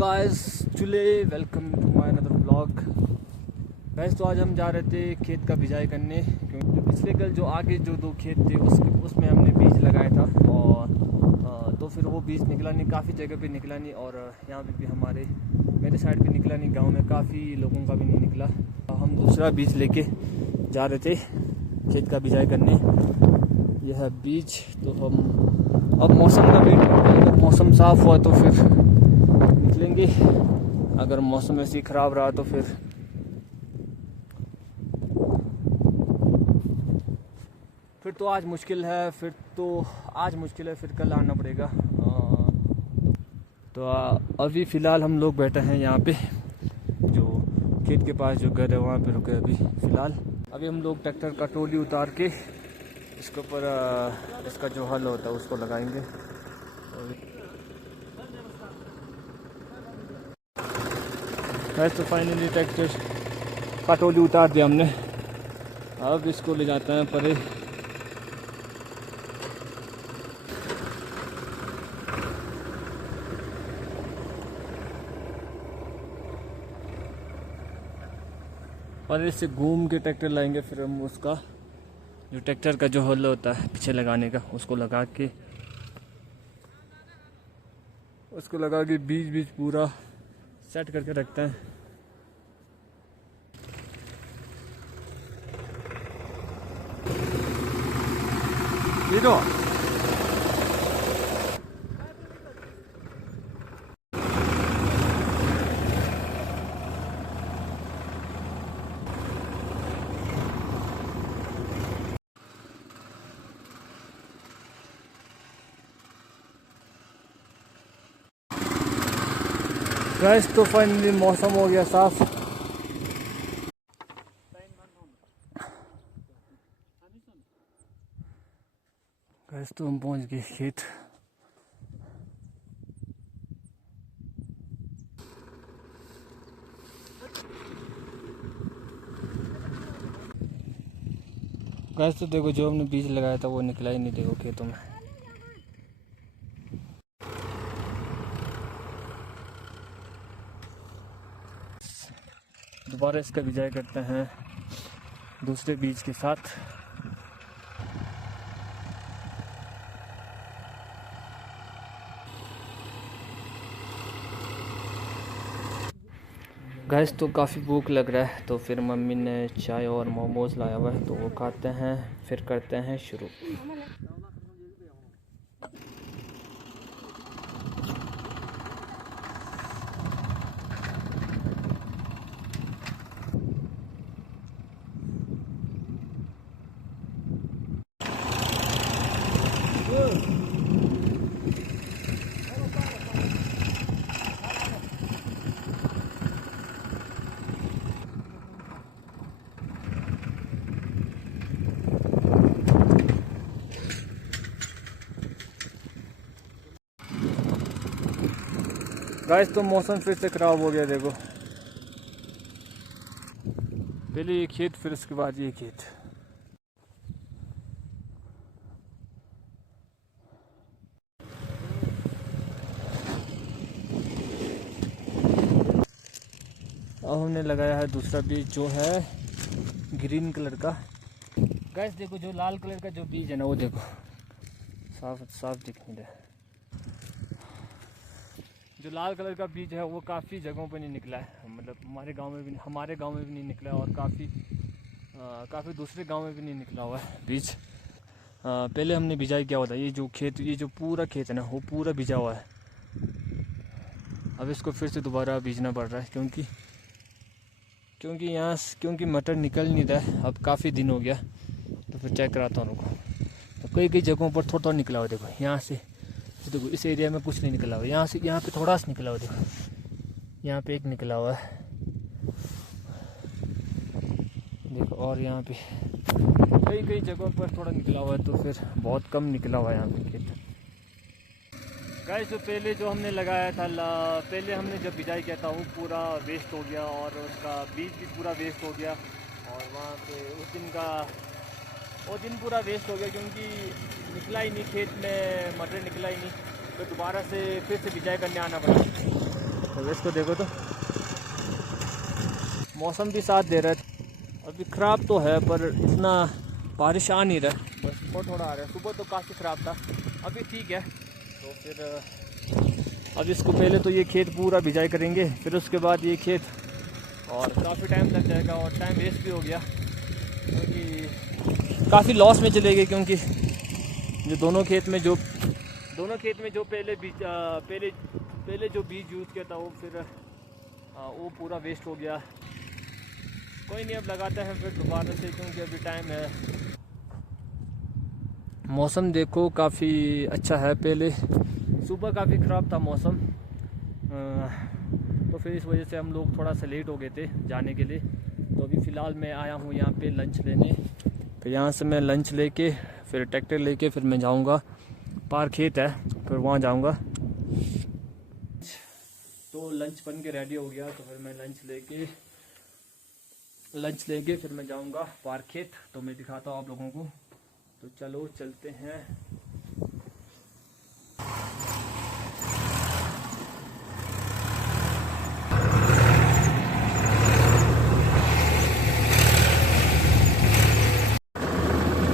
Guys चुले welcome to my another vlog. Guys तो आज हम जा रहे थे खेत का बिजाई करने, क्योंकि पिछले कल जो आगे जो दो खेत थे उसमें हमने बीज लगाया था और तो फिर वो बीज निकला नहीं, काफ़ी जगह पे निकला नहीं और यहाँ पे भी मेरे साइड पे निकला नहीं, गांव में काफ़ी लोगों का भी नहीं निकला। हम दूसरा बीज लेके जा रहे थे खेत का बिजाई करने। यह है बीज। तो हम अब मौसम का वेट करते हैं, अगर मौसम साफ़ हुआ तो फिर निकलेंगे, अगर मौसम ऐसे ही ख़राब रहा तो फिर तो आज मुश्किल है, फिर कल आना पड़ेगा। तो अभी फ़िलहाल हम लोग बैठे हैं यहाँ पे, जो खेत के पास जो घर है वहाँ पे रुके अभी फ़िलहाल। अभी हम लोग ट्रैक्टर का ट्रॉली उतार के इसके ऊपर इसका जो हल होता है उसको लगाएंगे। तो फाइनली ट्रैक्टर का ट्रॉली उतार दिया हमने, अब इसको ले जाते हैं परे। और इससे घूम के ट्रैक्टर लाएंगे, फिर हम उसका जो ट्रैक्टर का जो हल होता है पीछे लगाने का उसको लगा के बीज पूरा सेट करके रखते हैं। ये तो गाइस तो फाइनली मौसम हो गया साफ। गाइस तो हम पहुंच गए खेत। गाइस तो देखो, जो हमने बीज लगाया था वो निकला ही नहीं, देखो खेतों में। दोबारा इसका बिजाई करते हैं दूसरे बीज के साथ। गैस तो काफ़ी भूख लग रहा है, तो फिर मम्मी ने चाय और मोमोज़ लाया हुआ है, तो वो खाते हैं फिर करते हैं शुरू। गाइस तो मौसम फिर से ख़राब हो गया, देखो पहले ये खेत फिर उसके बाद ये खेत। अब हमने लगाया है दूसरा बीज जो है ग्रीन कलर का। गाइस देखो, जो लाल कलर का जो बीज है ना वो देखो साफ साफ दिख नहीं रहा है। जो लाल कलर का बीज है वो काफ़ी जगहों पे नहीं निकला है, मतलब हमारे गांव में भी नहीं निकला और काफ़ी दूसरे गांव में भी नहीं निकला हुआ है बीज। पहले हमने बिजाई किया हुआ था, ये जो पूरा खेत है ना वो पूरा बिजा हुआ है। अब इसको फिर से दोबारा बीजना पड़ रहा है, क्योंकि मटर निकल नहीं रहा है। अब काफ़ी दिन हो गया, तो फिर चेक कराता हूँ उनको। तो कई जगहों पर थोड़ा निकला हुआ, देखो यहाँ से, तो देखो इस एरिया में कुछ नहीं निकला हुआ, यहाँ पे थोड़ा सा निकला हुआ, देखो यहाँ पे एक निकला हुआ है, देखो और यहाँ पे कई जगहों पर थोड़ा निकला हुआ है, तो फिर बहुत कम निकला हुआ है यहाँ पे खेत। गाइस जो पहले जो हमने लगाया था, पहले हमने जब बिजाई किया था वो पूरा वेस्ट हो गया और उसका बीज भी पूरा वेस्ट हो गया, और वहाँ पे वो दिन पूरा वेस्ट हो गया, क्योंकि निकला ही नहीं खेत में, मटर निकला ही नहीं। तो दोबारा से फिर से बिजाई करने आना पड़ा। तो इसको देखो तो मौसम भी साथ दे रहा है। अभी ख़राब तो है पर इतना बारिश आ नहीं रहा, बस थोड़ा थोड़ा आ रहा है। सुबह तो काफ़ी ख़राब था, अभी ठीक है। तो फिर अब इसको पहले तो ये खेत पूरा बिजाई करेंगे, फिर उसके बाद ये खेत, और काफ़ी टाइम लग जाएगा और टाइम वेस्ट भी हो गया क्योंकि काफ़ी लॉस में चले गए। क्योंकि जो दोनों खेत में जो पहले जो बीज यूज़ किया था वो फिर वो पूरा वेस्ट हो गया। कोई नहीं, अब लगाते हैं फिर दोबारा से क्योंकि अभी टाइम है। मौसम देखो काफ़ी अच्छा है, पहले सुबह काफ़ी ख़राब था मौसम, तो फिर इस वजह से हम लोग थोड़ा सा लेट हो गए थे जाने के लिए। तो अभी फ़िलहाल मैं आया हूँ यहाँ पे लंच लेने, फिर यहाँ से मैं लंच लेके फिर ट्रैक्टर लेके फिर मैं जाऊँगा, पार खेत है फिर वहाँ जाऊँगा। तो लंच बन के रेडी हो गया, तो फिर मैं लंच लेके फिर मैं जाऊँगा पार खेत। तो मैं दिखाता हूँ आप लोगों को, तो चलो चलते हैं।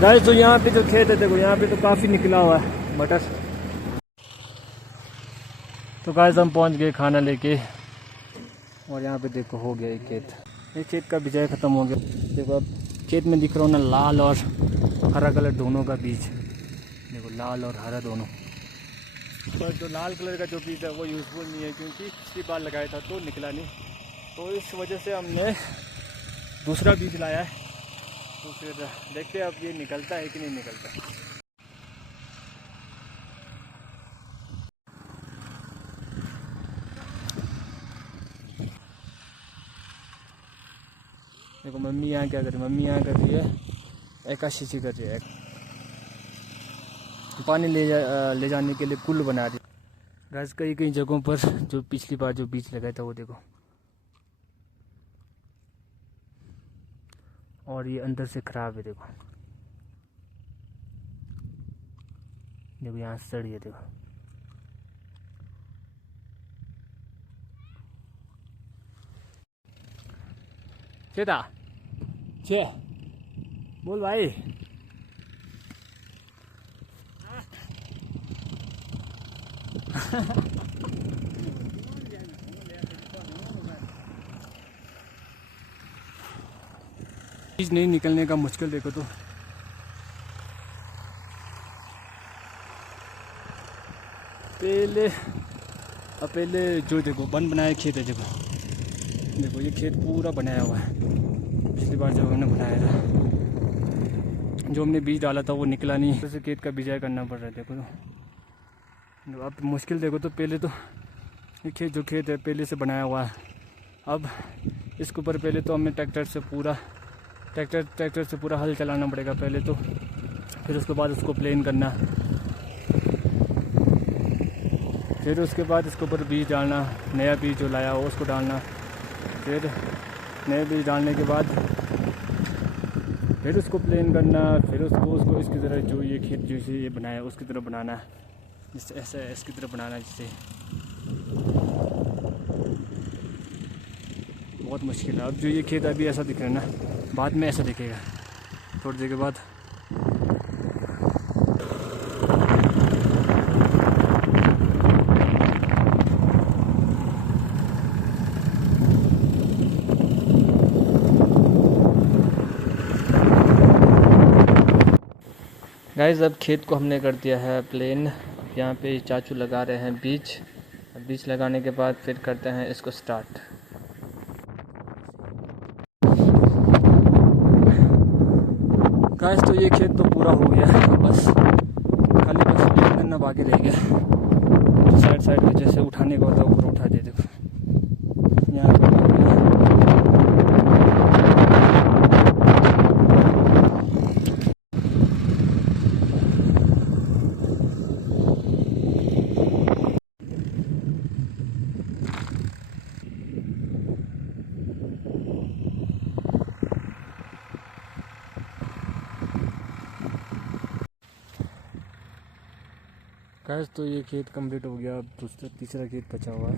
गाइस तो यहाँ पे जो खेत है देखो, यहाँ पे तो काफ़ी निकला हुआ है मटर। तो गाइस हम पहुँच गए खाना लेके, और यहाँ पे देखो हो गया एक खेत। ये खेत का बिजाई ख़त्म हो गया। देखो अब खेत में दिख रहा हो ना, लाल और हरा कलर दोनों का बीज, देखो लाल और हरा दोनों। पर जो लाल कलर का जो बीज है वो यूज़फुल नहीं है क्योंकि पिछली बार लगाया था तो निकला नहीं, तो इस वजह से हमने दूसरा बीज लाया है। तो फिर देखते हैं अब ये निकलता है कि नहीं निकलता। देखो मम्मी यहाँ क्या कर रही है, मम्मी यहाँ कर रही है एकादशी कर रही है, पानी ले जाने के लिए पुल बना रही है। गाइस कई कई जगहों पर जो पिछली बार जो बीज लगाया था वो देखो, और ये अंदर से ख़राब है। देखो देखो यहाँ सड़ है, देखो चेता छे बोल भाई। बीज नहीं निकलने का मुश्किल देखो तो पहले जो देखो बन बनाया खेत है, देखो ये खेत पूरा बनाया हुआ है। पिछली बार जब हमने बनाया था, जो हमने बीज डाला था वो निकला नहीं, तो खेत का बिजाई करना पड़ रहा है। देखो तो अब मुश्किल देखो तो पहले तो ये खेत है पहले से बनाया हुआ है। अब इसके ऊपर पहले तो हमें ट्रैक्टर से पूरा हल चलाना पड़ेगा पहले तो, फिर उसके बाद उसको प्लेन करना, फिर उसके बाद इसके ऊपर बीज डालना, नया बीज जो लाया हो उसको डालना, फिर नए बीज डालने के बाद फिर उसको प्लेन करना, फिर उसको इसकी तरह जो ये खेत जैसे ये बनाया उसकी तरह बनाना, जिससे ऐसा इसकी तरह बनाना, जिससे बहुत मुश्किल है। अब जो ये खेत अभी ऐसा दिख रहा है ना, बाद में ऐसा दिखेगा थोड़ी देर के बाद। गाइस अब खेत को हमने कर दिया है प्लेन। यहाँ पे चाचू लगा रहे हैं बीज लगाने के बाद फिर करते हैं इसको स्टार्ट। गाइस तो ये खेत तो पूरा हो गया है, बस खाली बस प्लेन करना बाकी रह गया। तो साइड में जैसे उठाने का होता है ऊपर उठा दे, देखो यहाँ पे हो गया। गाइस तो ये खेत कंप्लीट हो गया, अब तीसरा खेत बचा हुआ है।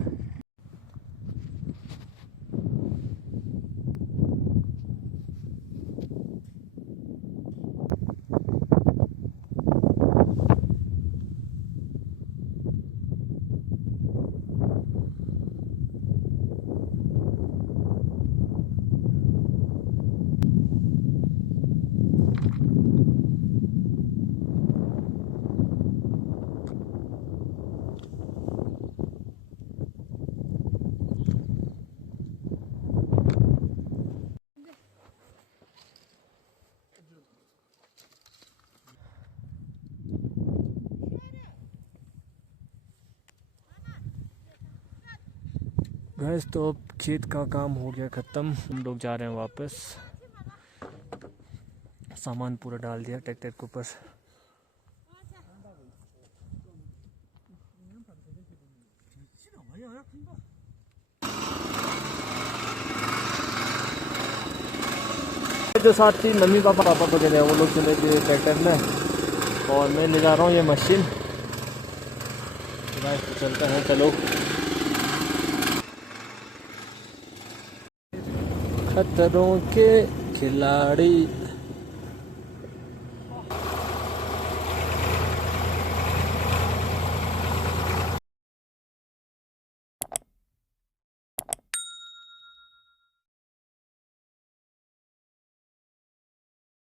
गैस तो अब खेत का काम हो गया ख़त्म, हम लोग जा रहे हैं वापस। सामान पूरा डाल दिया ट्रैक्टर के ऊपर। जो साथी मम्मी पापा वगैरह वो लोग चले गए ट्रैक्टर में और मैं ले जा रहा हूँ ये मशीन। तो चलते हैं, चलो। खतरों के खिलाड़ी